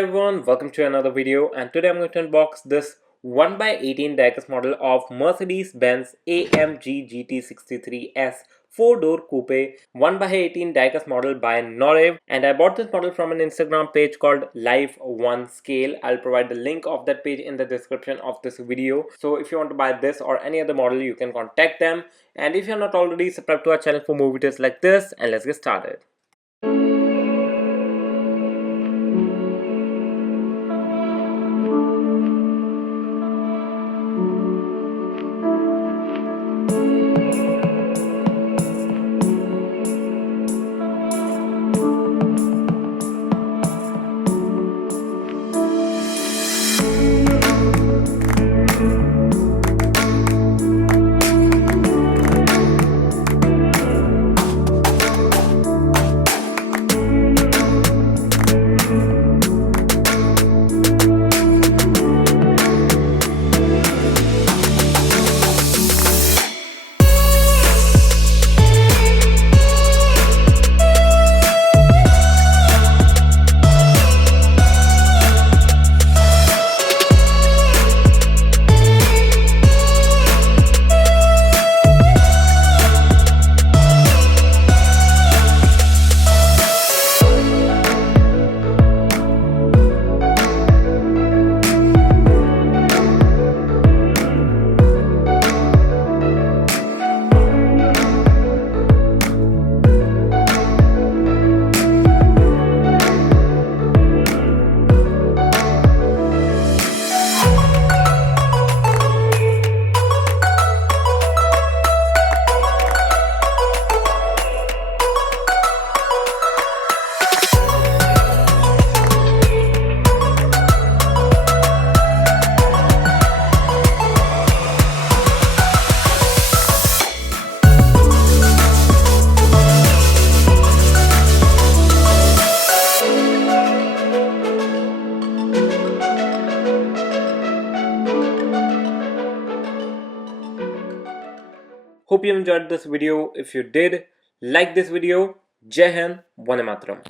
everyone, welcome to another video, and today I'm going to unbox this 1x18 diecast model of Mercedes-Benz AMG GT63s 4-door coupe 1x18 diecast model by Norev, and I bought this model from an Instagram page called Live 1 Scale. I'll provide the link of that page in the description of this video. So if you want to buy this or any other model, you can contact them. And if you're not already, subscribe to our channel for more videos like this, and let's get started. Hope you enjoyed this video. If you did, like this video. Jai Hind, Vande Mataram.